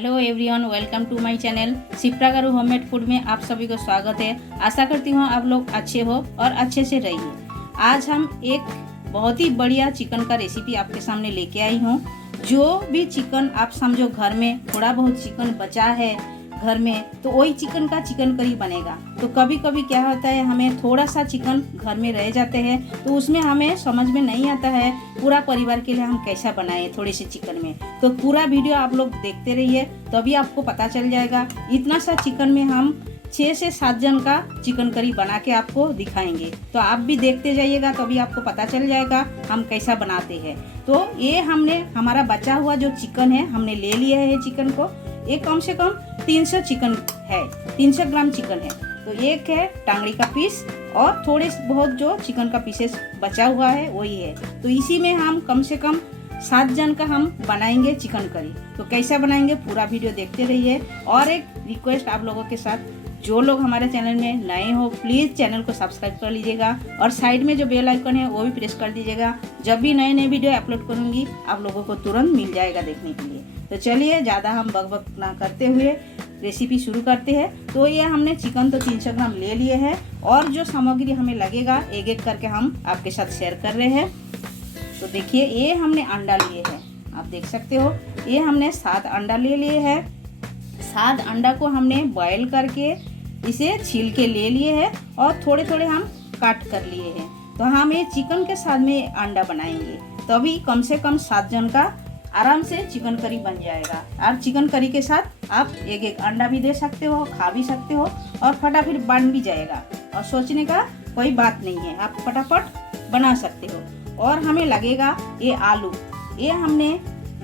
Hello everyone, welcome to my channel Shipra garu homemade food में आप सभी को स्वागत है। आशा करती हूँ आप लोग अच्छे हो और अच्छे से रहिए। आज हम एक बहुत ही बढ़िया चिकन का रेसिपी आपके सामने लेके आई हूँ। जो भी चिकन आप समझो घर में थोड़ा बहुत चिकन बचा है घर में, तो वही चिकन का चिकन करी बनेगा। तो कभी कभी क्या होता है, हमें थोड़ा सा चिकन घर में रह जाते हैं तो उसमें हमें समझ में नहीं आता है पूरा परिवार के लिए हम कैसा बनाएं थोड़े से चिकन में। तो पूरा वीडियो आप लोग देखते रहिए, तभी आपको पता चल जाएगा। इतना सा चिकन में हम 6 से 7 जन का चिकन करी बना के आपको दिखाएंगे। तो आप भी देखते जाइएगा, तभी आपको पता चल जाएगा हम कैसा बनाते हैं। तो ये हमने हमारा बचा हुआ जो चिकन है हमने ले लिया है। चिकन को ये कम से कम 300 चिकन है, 300 ग्राम चिकन है। तो एक है टांगड़ी का पीस और थोड़े बहुत जो चिकन का पीसेस बचा हुआ है वही है। तो इसी में हम कम से कम 7 जन का हम बनाएंगे चिकन करी। तो कैसा बनाएंगे पूरा वीडियो देखते रहिए। और एक रिक्वेस्ट आप लोगों के साथ, जो लोग हमारे चैनल में नए हो प्लीज़ चैनल को सब्सक्राइब कर लीजिएगा और साइड में जो बेल आइकन है वो भी प्रेस कर दीजिएगा। जब भी नए नए वीडियो अपलोड करूँगी आप लोगों को तुरंत मिल जाएगा देखने के लिए। तो चलिए ज़्यादा हम बक ना करते हुए रेसिपी शुरू करते हैं। तो ये हमने चिकन तो 300 ग्राम ले लिए हैं और जो सामग्री हमें लगेगा एक एक करके हम आपके साथ शेयर कर रहे हैं। तो देखिए, ये हमने अंडा लिए हैं, आप देख सकते हो। ये हमने 7 अंडा ले लिए हैं। 7 अंडा को हमने बॉयल करके इसे छील के ले लिए हैं और थोड़े थोड़े हम काट कर लिए हैं। तो हम ये चिकन के साथ में अंडा बनाएंगे, तभी कम से कम 7 जन का आराम से चिकन करी बन जाएगा। और चिकन करी के साथ आप एक एक अंडा भी दे सकते हो, खा भी सकते हो और फटाफट बन भी जाएगा। और सोचने का कोई बात नहीं है, आप फटाफट बना सकते हो। और हमें लगेगा ये आलू, ये हमने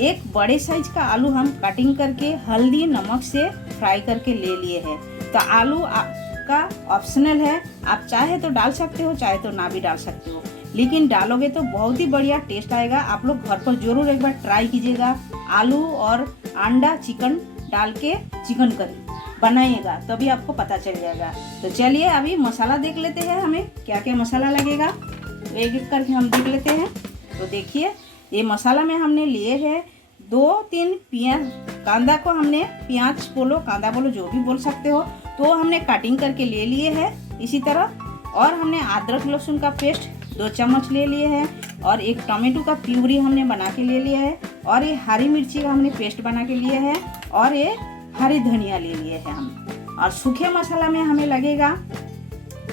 एक बड़े साइज का आलू हम कटिंग करके हल्दी नमक से फ्राई करके ले लिए हैं। तो आलू का ऑप्शनल है, आप चाहे तो डाल सकते हो, चाहे तो ना भी डाल सकते हो, लेकिन डालोगे तो बहुत ही बढ़िया टेस्ट आएगा। आप लोग घर पर जरूर एक बार ट्राई कीजिएगा। आलू और अंडा चिकन डाल के चिकन करी बनाइएगा, तभी आपको पता चल जाएगा। तो चलिए अभी मसाला देख लेते हैं, हमें क्या क्या मसाला लगेगा। तो एक एक करके हम देख लेते हैं। तो देखिए, ये मसाला में हमने लिए है 2-3 प्याज। कांदा को हमने प्याज बोलो, कांदा बोलो, जो भी बोल सकते हो, तो हमने कटिंग करके ले लिए है इसी तरह। और हमने अदरक लहसुन का पेस्ट 2 चम्मच ले लिए हैं और एक टमाटो का प्यूरी हमने बना के ले लिया है। और ये हरी मिर्ची का हमने पेस्ट बना के लिए है और ये हरी धनिया ले लिए हैं हम। और सूखे मसाला में हमें लगेगा,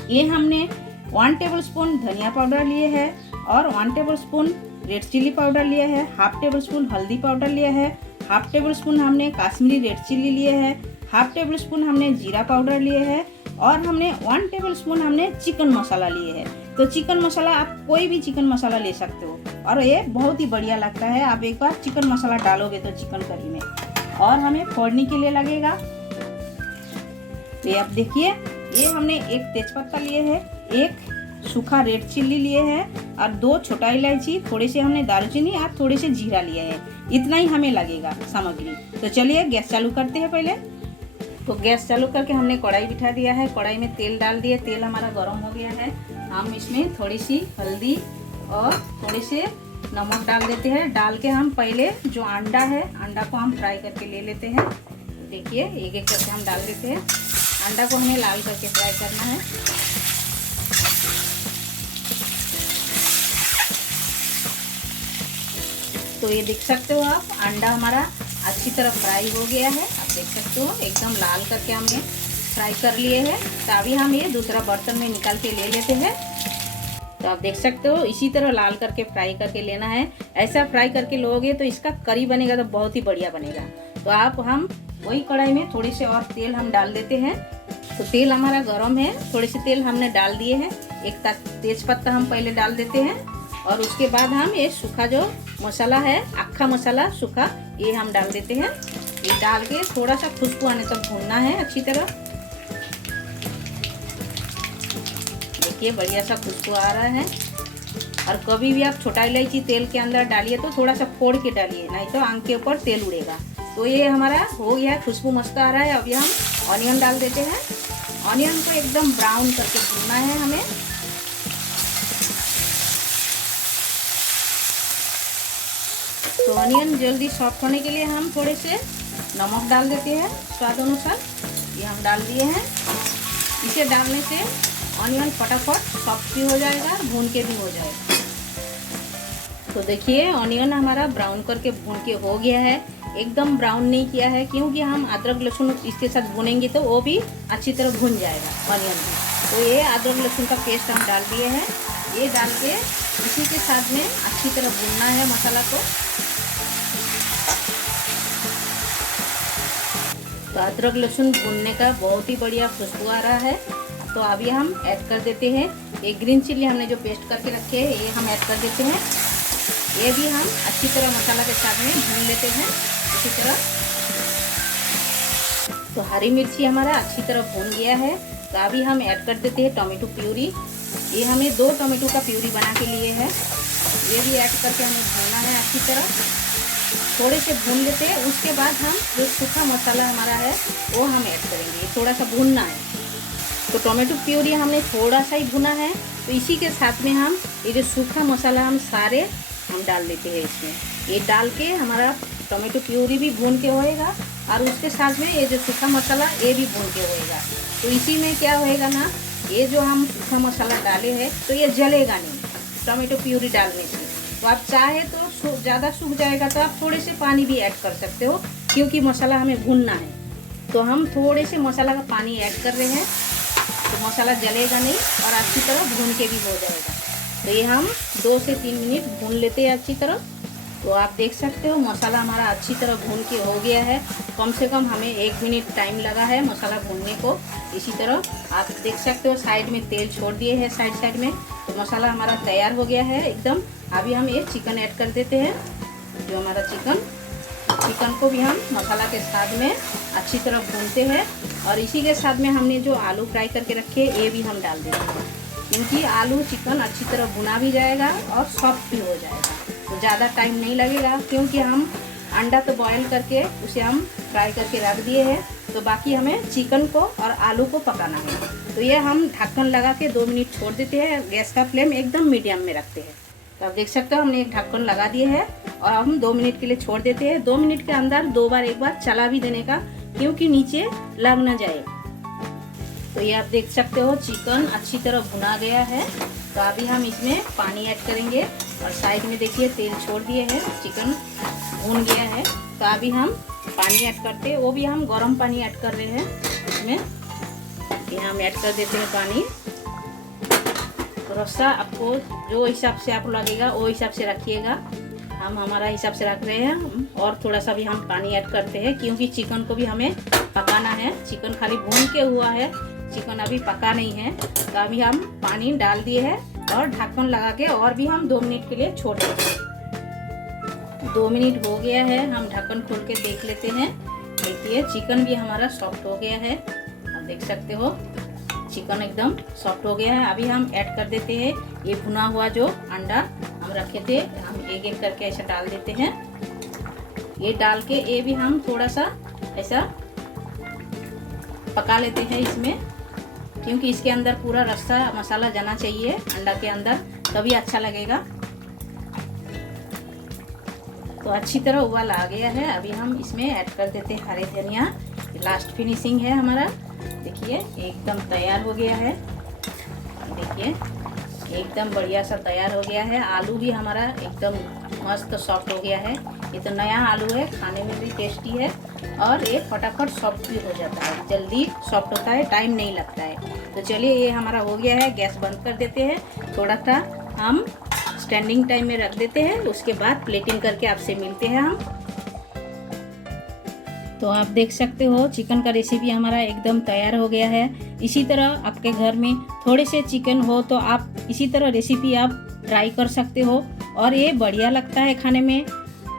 ये हमने 1 टेबलस्पून धनिया पाउडर लिए है और 1 टेबलस्पून रेड चिल्ली पाउडर लिया है, 1/2 टेबलस्पून हल्दी पाउडर लिया है, 1/2 टेबलस्पून हमने काश्मीरी रेड चिल्ली लिए है, 1/2 टेबलस्पून हमने जीरा पाउडर लिए है और हमने 1 टेबलस्पून हमने चिकन मसाला लिए है। तो चिकन मसाला आप कोई भी चिकन मसाला ले सकते हो और ये बहुत ही बढ़िया लगता है। आप एक बार चिकन मसाला डालोगे तो चिकन करी में। और हमें फोड़ने के लिए लगेगा, तो आप देखिए, ये हमने एक तेजपत्ता लिए है, एक सूखा रेड चिल्ली लिए है और 2 छोटा इलायची, थोड़े से हमने दालचीनी और थोड़े से जीरा लिए है। इतना ही हमें लगेगा सामग्री। तो चलिए गैस चालू करते हैं पहले। तो गैस चालू करके हमने कढ़ाई बिठा दिया है, कढ़ाई में तेल डाल दिए, तेल हमारा गर्म हो गया है। हम इसमें थोड़ी सी हल्दी और थोड़े से नमक डाल देते हैं। डाल के हम पहले जो अंडा है, अंडा को हम फ्राई करके ले लेते हैं। देखिए, एक एक करके हम डाल देते हैं। अंडा को हमें लाल करके फ्राई करना है। तो ये देख सकते हो आप, अंडा हमारा अच्छी तरह फ्राई हो गया है। आप देख सकते हो एकदम लाल करके हमने फ्राई कर लिए हैं। तो अभी हम ये दूसरा बर्तन में निकाल के ले लेते हैं। तो आप देख सकते हो इसी तरह लाल करके फ्राई करके लेना है। ऐसा फ्राई करके लोगे तो इसका करी बनेगा तो बहुत ही बढ़िया बनेगा। तो आप हम वही कढ़ाई में थोड़ी से और तेल हम डाल देते हैं। तो तेल हमारा गर्म है, थोड़े से तेल हमने डाल दिए हैं। एक तेज पत्ता हम पहले डाल देते हैं और उसके बाद हम ये सूखा जो मसाला है, अक्खा मसाला सूखा, ये हम डाल देते हैं। ये डाल के थोड़ा सा खुशबू आने तक भूनना है अच्छी तरह। देखिए, बढ़िया सा खुशबू आ रहा है। और कभी भी आप छोटा इलायची तेल के अंदर डालिए तो थोड़ा सा फोड़ के डालिए, नहीं तो आंख के ऊपर तेल उड़ेगा। तो ये हमारा हो गया है, खुशबू मस्त आ रहा है। अभी हम ऑनियन डाल देते हैं। ऑनियन को एकदम ब्राउन करके भूनना है हमें। तो ऑनियन जल्दी सॉफ्ट होने के लिए हम थोड़े से नमक डाल देते हैं स्वाद अनुसार। ये हम डाल दिए हैं। इसे डालने से ऑनियन फटाफट सॉफ्ट भी हो जाएगा और भून के भी हो जाएगा। तो देखिए ऑनियन हमारा ब्राउन करके भून के हो गया है। एकदम ब्राउन नहीं किया है क्योंकि हम अदरक लहसुन इसके साथ भूनेंगे तो वो भी अच्छी तरह भून जाएगा ऑनियन भी। तो ये अदरक लहसुन का पेस्ट हम डाल दिए हैं। ये डाल के इसी के साथ में अच्छी तरह भूनना है मसाला को। तो अदरक लहसुन भूनने का बहुत ही बढ़िया खुशबू आ रहा है। तो अभी हम ऐड कर देते हैं ये ग्रीन चिली हमने जो पेस्ट करके रखे हैं, ये हम ऐड कर देते हैं। ये भी हम अच्छी तरह मसाला के साथ में भून लेते हैं इसी तरह। तो हरी मिर्ची हमारा अच्छी तरह भून गया है। तो अभी हम ऐड कर देते हैं टोमेटो प्यूरी। ये हमें 2 टोमेटो का प्यूरी बना के लिए है। ये भी ऐड करके हमें भूनना है अच्छी तरह। थोड़े से भून लेते हैं, उसके बाद हम जो सूखा मसाला हमारा है वो हम ऐड करेंगे। ये थोड़ा सा भूनना है। तो टोमेटो प्यूरी हमने थोड़ा सा ही भुना है। तो इसी के साथ में हम ये जो सूखा मसाला हम सारे हम डाल देते हैं इसमें। ये डाल के हमारा टोमेटो प्यूरी भी भून के होएगा और उसके साथ में ये जो सूखा मसाला ये भी भून के होएगा। तो इसी में क्या होएगा ना, ये जो हम सूखा मसाला डाले हैं तो ये जलेगा नहीं टोमेटो प्यूरी डालने से। तो आप चाहे तो ज़्यादा सूख जाएगा तो आप थोड़े से पानी भी ऐड कर सकते हो क्योंकि मसाला हमें भूनना है। तो हम थोड़े से मसाला का पानी ऐड कर रहे हैं तो मसाला जलेगा नहीं और अच्छी तरह भून के भी हो जाएगा। तो ये हम 2 से 3 मिनट भून लेते हैं अच्छी तरह। तो आप देख सकते हो मसाला हमारा अच्छी तरह भून के हो गया है। कम से कम हमें 1 मिनट टाइम लगा है मसाला भूनने को। इसी तरह आप देख सकते हो साइड में तेल छोड़ दिए हैं साइड में। तो मसाला हमारा तैयार हो गया है एकदम। अभी हम ये चिकन ऐड कर देते हैं। जो हमारा चिकन को भी हम मसाला के साथ में अच्छी तरह भूनते हैं। और इसी के साथ में हमने जो आलू फ्राई करके रखे ये भी हम डाल देते हैं क्योंकि आलू चिकन अच्छी तरह भुना भी जाएगा और सॉफ्ट भी हो जाएगा। तो ज़्यादा टाइम नहीं लगेगा क्योंकि हम अंडा तो बॉयल करके उसे हम फ्राई करके रख दिए हैं। तो बाकी हमें चिकन को और आलू को पकाना है। तो ये हम ढक्कन लगा के 2 मिनट छोड़ देते हैं। गैस का फ्लेम एकदम मीडियम में रखते हैं। तो आप देख सकते हो हमने एक ढक्कन लगा दिए है और अब हम 2 मिनट के लिए छोड़ देते हैं। 2 मिनट के अंदर 2 बार एक बार चला भी देने का क्योंकि नीचे लग ना जाए। तो ये आप देख सकते हो चिकन अच्छी तरह भुना गया है। तो अभी हम इसमें पानी ऐड करेंगे और साइड में देखिए तेल छोड़ दिए हैं, चिकन भुन गया है। तो अभी हम पानी ऐड करते हैं, वो भी हम गर्म पानी ऐड कर रहे हैं इसमें। ये हम ऐड कर देते हैं पानी। रस्सा आपको जो हिसाब से आप लगेगा वो हिसाब से रखिएगा। हम हमारा हिसाब से रख रहे हैं। और थोड़ा सा भी हम पानी ऐड करते हैं क्योंकि चिकन को भी हमें पकाना है। चिकन खाली भून के हुआ है, चिकन अभी पका नहीं है। तो अभी हम पानी डाल दिए हैं और ढक्कन लगा के और भी हम 2 मिनट के लिए छोड़ देते हैं। 2 मिनट हो गया है। हम ढक्कन खोल के देख लेते हैं। देखिए चिकन भी हमारा सॉफ्ट हो गया है। आप देख सकते हो चिकन एकदम सॉफ्ट हो गया है। अभी हम ऐड कर देते हैं ये भुना हुआ जो अंडा हम रखे थे, हम एक करके ऐसा डाल देते हैं। ये डाल के ये भी हम थोड़ा सा ऐसा पका लेते हैं इसमें क्योंकि इसके अंदर पूरा रस्सा मसाला जाना चाहिए अंडा के अंदर, तभी अच्छा लगेगा। तो अच्छी तरह उबाल आ गया है। अभी हम इसमें ऐड कर देते हैं हरे धनिया। लास्ट फिनिशिंग है हमारा। देखिए एकदम तैयार हो गया है। देखिए एकदम बढ़िया सा तैयार हो गया है। आलू भी हमारा एकदम मस्त सॉफ्ट हो गया है। ये तो नया आलू है, खाने में भी टेस्टी है और ये फटाफट सॉफ्ट भी हो जाता है, जल्दी सॉफ्ट होता है, टाइम नहीं लगता है। तो चलिए ये हमारा हो गया है। गैस बंद कर देते हैं। थोड़ा सा हम स्टैंडिंग टाइम में रख देते हैं। उसके बाद प्लेटिंग करके आपसे मिलते हैं हम। तो आप देख सकते हो चिकन का रेसिपी हमारा एकदम तैयार हो गया है। इसी तरह आपके घर में थोड़े से चिकन हो तो आप इसी तरह रेसिपी आप ट्राई कर सकते हो और ये बढ़िया लगता है खाने में।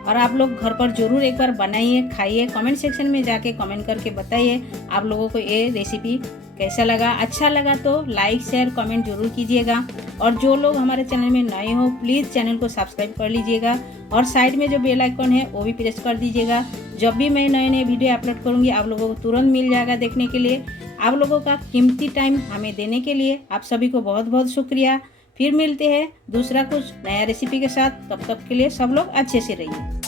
और आप लोग घर पर ज़रूर एक बार बनाइए, खाइए। कमेंट सेक्शन में जाके कमेंट करके बताइए आप लोगों को ये रेसिपी कैसा लगा। अच्छा लगा तो लाइक शेयर कमेंट जरूर कीजिएगा। और जो लोग हमारे चैनल में नए हो प्लीज़ चैनल को सब्सक्राइब कर लीजिएगा और साइड में जो बेल आइकन है वो भी प्रेस कर दीजिएगा। जब भी मैं नए वीडियो अपलोड करूँगी आप लोगों को तुरंत मिल जाएगा देखने के लिए। आप लोगों का कीमती टाइम हमें देने के लिए आप सभी को बहुत बहुत शुक्रिया। फिर मिलते हैं दूसरा कुछ नया रेसिपी के साथ। तब तक के लिए सब लोग अच्छे से रहिए।